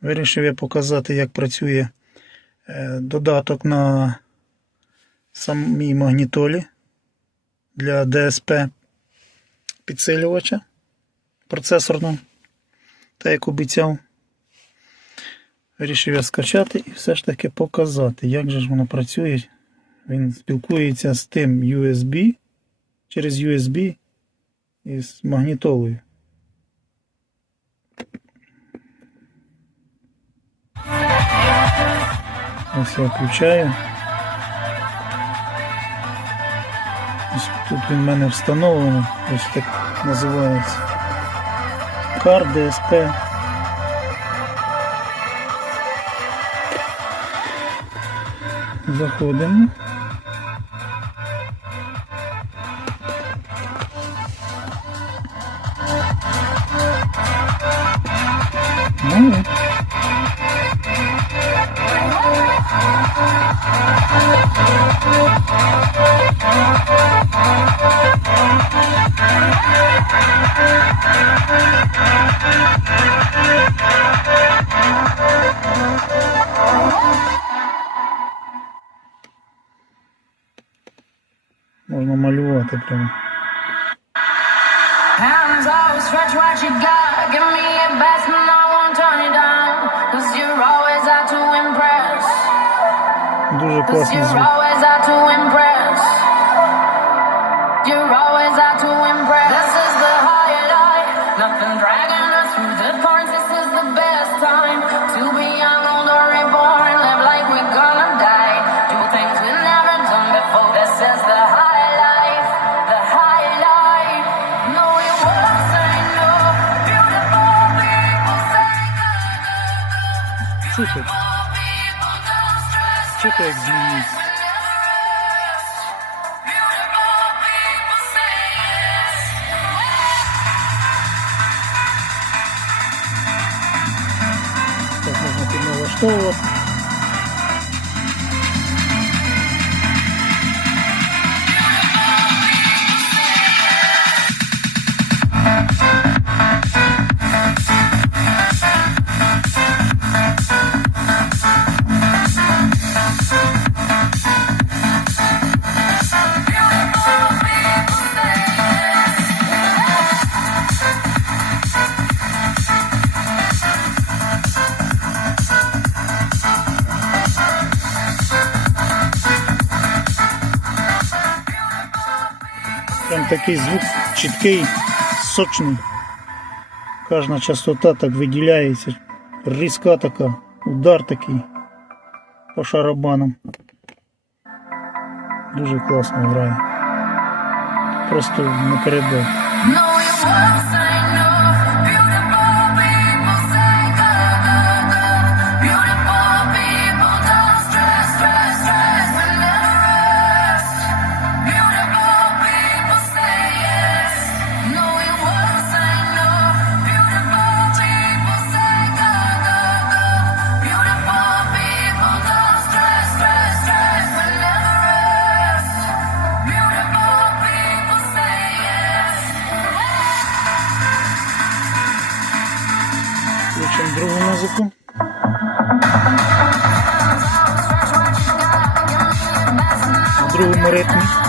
Вирішив я показати, як працює е, додаток на самій магнітолі для DSP підсилювача процесорного. Та як обіцяв. Вирішив я скачати і все ж таки показати, як же ж воно працює. Він спілкується з тим USB через USB і магнітолою. Ось я включаю. Тут він в мене встановлений. Ось так називається. Card DSP. Заходимо. Ну, можна малювати прямо. Hands always stretch what you got. Give me the. You're always out to impress. You're always out to impress. This is the higher life. Nothing dragging us through the thorns. This is the best time to be young, old, or reborn. Live like we're gonna die. Do things we've never done before. This is the. The. No, it won't no. Beautiful beautiful. Stress. чути, як змінюється. Так Прям такий звук чіткий, сочний. Кожна частота так виділяється. Різка така, удар такий по шарабанам. Дуже класно грає. Просто не передав. В другому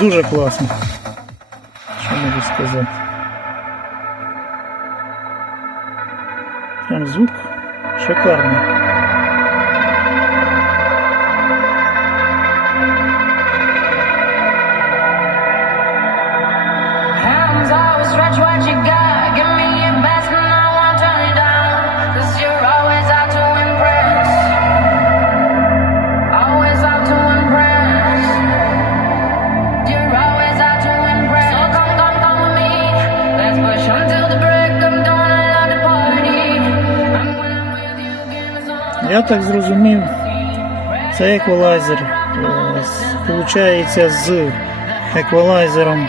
Дуже класно. Що можу сказати? Прям звук шикарний. Hands always stretch what you got. Give me Я так зрозумів, це еквалайзер. е, Получається з еквалайзером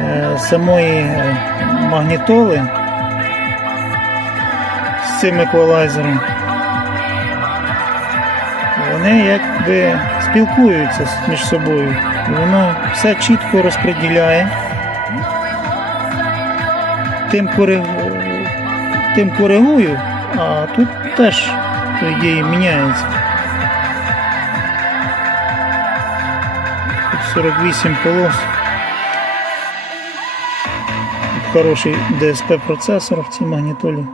е, самої е, магнітоли. З цим еквалайзером. Вони якби спілкуються між собою. І воно все чітко розподіляє. Тим, кориг... Тим коригую, а тут теж ідеї міняється. Тут 48 полос. Тут хороший DSP процесор в цій магнітолі.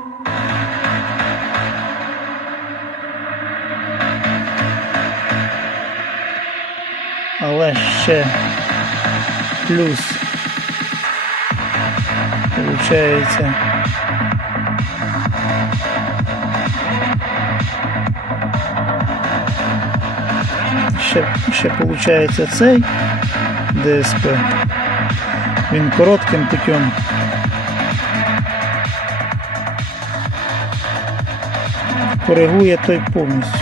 Але ще плюс Получається. Ще, ще получається цей ДСП. Він коротким путем. Коригує той повністю.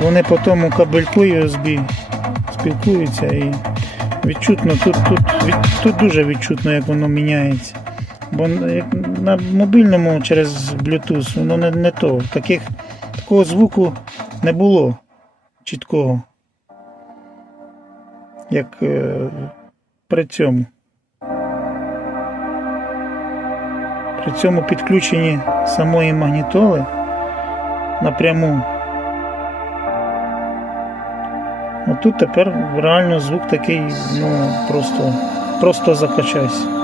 Вони по тому кабельку USB спілкуються і відчутно, тут, тут, тут дуже відчутно, як воно міняється. Бо на мобільному через Bluetooth воно не, не то. Таких, такого звуку не було чіткого. Як е, при цьому. При цьому підключенні самої магнітоли напряму. А тут тепер реально звук такий, ну, просто, просто закачайся.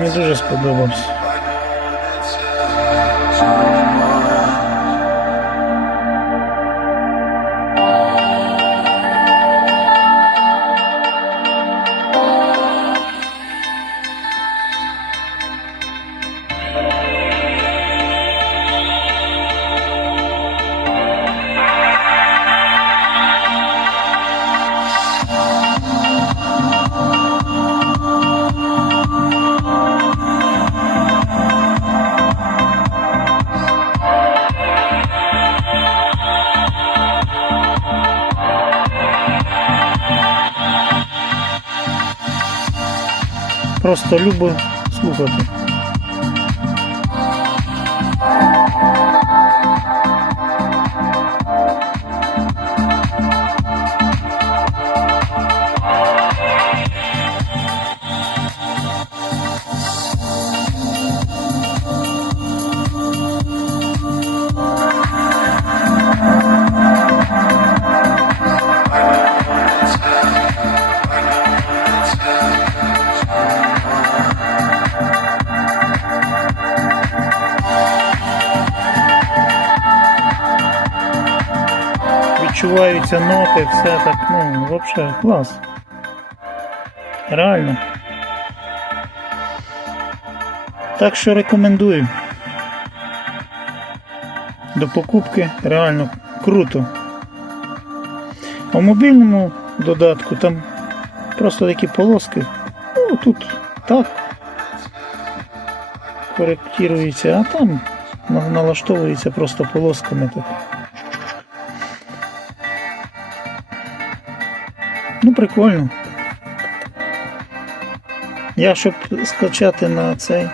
Мені дуже сподобався. Просто любо слухати. Відчуваються ноти, все так, ну, взагалі клас. Реально. Так що рекомендую. До покупки реально круто. В мобільному додатку там просто такі полоски. Ну, тут так коректується, а там налаштовується просто полосками так. Ну, прикольно. Я щоб скачати на цей